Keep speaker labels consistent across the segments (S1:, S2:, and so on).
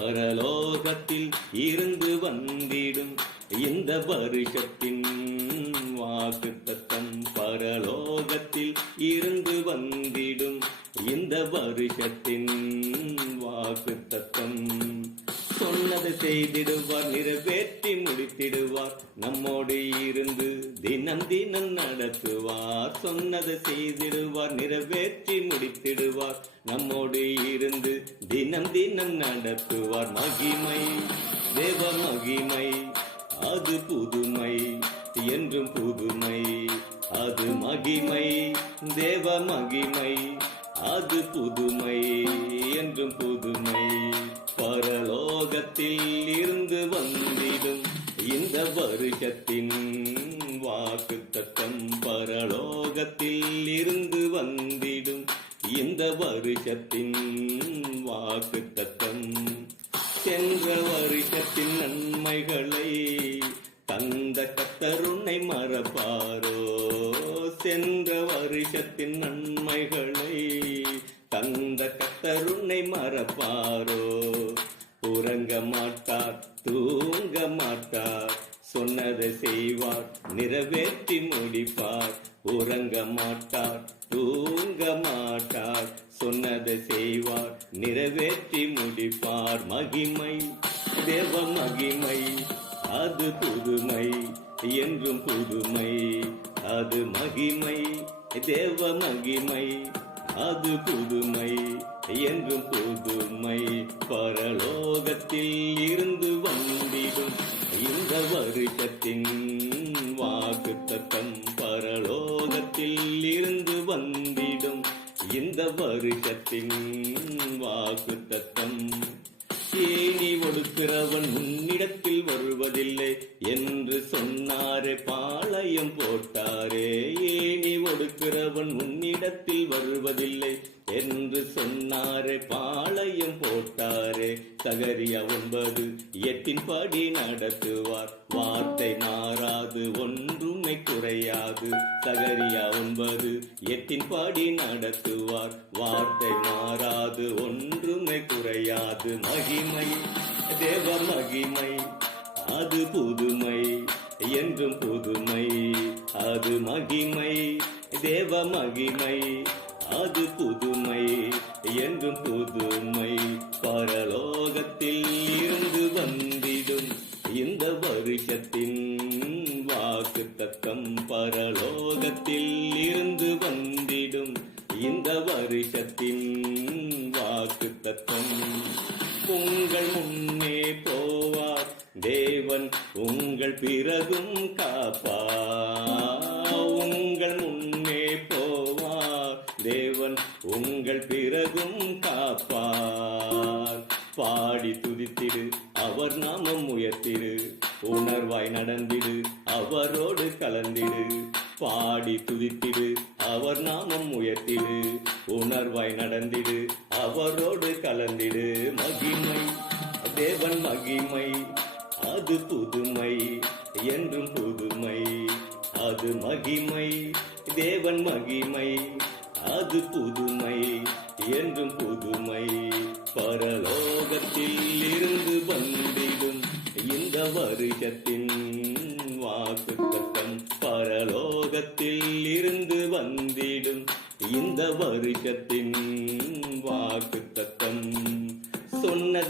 S1: பரலோகத்தில் இருந்து வந்திடும். இந்த வருஷத்தின் வாக்கு தத்தம் பரலோகத்தில் இருந்து வந்திடும். இந்த வருஷத்தின் செய்திடுவார் நிறைவேற்றி முடித்திடுவார். நம்மோடு இருந்து தினம் தினம் நடத்துவார். சொன்னதை செய்திடுவார் நிறைவேற்றி முடித்திடுவார். நம்மோடு இருந்து தினம் தினம் நடத்துவார். மகிமை தேவ மகிமை அது புதுமை என்றும் புதுமை. அது மகிமை தேவ மகிமை அது புதுமை என்றும் புதுமை. உலகத்தில் இருந்து வந்திடும். இந்த வருகத்தின் வாக்கு தத்தம் பரலோகத்தில் இருந்து வந்திடும். இந்த வருஷத்தின் வாக்கு தத்தம் சென்ற வருஷத்தின் நன்மைகளை தந்த கத்தருணை மறப்பாரோ? சென்ற வருஷத்தின் நன்மைகளை தந்த கத்தருணை மறப்பாரோ? உறங்க மாட்டார் தூங்க மாட்டார். சொன்னதை செய்வார் நிறைவேற்றி முடிப்பார். உறங்க மாட்டார் தூங்க மாட்டார். சொன்னதை செய்வார் நிறைவேற்றி முடிப்பார். மகிமை தேவ மகிமை அது புதுமை என்றும் புதுமை. அது மகிமை தேவ மகிமை. அது புதுமை என்றும் புதுமை. பரலோகத்தில் இருந்து வந்திடும் இந்த வருஷத்தின் வாக்கு தத்தம் பரலோகத்தில் இருந்து வந்திடும் இந்த வருஷத்தின் வாக்கு தத்தம் ஏனி ஒடுக்கிறவன் உன்னிடத்தில் பிறவன் உன்னிடத்தில் வருவதில்லை என்று சொன்னாரே பாளையம் போட்டாரே. சகரியா ஒன்பது எட்டின் படி நடத்துவார். வார்த்தை மாறாது ஒன்றுமை குறையாது. சகரியா ஒன்பது எட்டின் படி நடத்துவார். வார்த்தை மாறாது ஒன்றுமை குறையாது. மகிமை தேவ மகிமை அது புதுமை என்றும் புதுமை அது மகிமை. தேவ மகிமை அது புதுமை என்றும் புதுமை. பரலோகத்தில் இருந்து வந்திடும் இந்த வருஷத்தின் வாக்கு தத்தம். பரலோகத்தில் இருந்து வந்திடும் இந்த வருஷத்தின் வாக்கு தத்தம். உங்கள் முன்னே போவார் தேவன் உங்கள் பிறகும் காப்பார். உங்கள் முன்னே போவார். தேவன் உங்கள் பிறகும் காப்பார். பாடி துதித்திடு அவர் நாமம் உயர்த்திடு உணர்வாய் நடந்திடு அவரோடு கலந்திடு. பாடி துதித்திடு அவர் நாமம் உயர்த்திடு. உணர்வாய் நடந்திடு அவரோடு கலந்திடு. மகிமை தேவன் மகிமை அது புதுமை என்றும் புதுமை. அது மகிமை தேவன் மகிமை அது புதுமை என்றும் புதுமை. பரலோகத்தில் இருந்து வந்திடும் இந்த வருகத்தின் வாக்கு தத்தம் பரலோகத்தில் இருந்து வந்திடும் இந்த வருஷத்தின்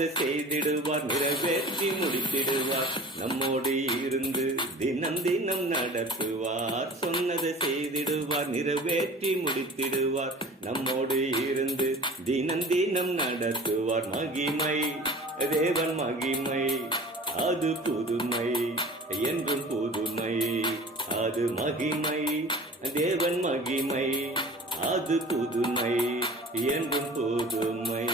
S1: அதை செய்திடுவார் நிறைவேற்றி முடித்திடுவார். நம்மோடு இருந்து தினம் தினம் நடத்துவார். சொன்னதை செய்திடுவார் நிறைவேற்றி முடித்திடுவார். நம்மோடு இருந்து தினம் தினம் நடத்துவார். மகிமை தேவன் மகிமை அது புதுமை என்றும் புதுமை அது மகிமை தேவன் மகிமை அது புதுமை என்றும் புதுமை.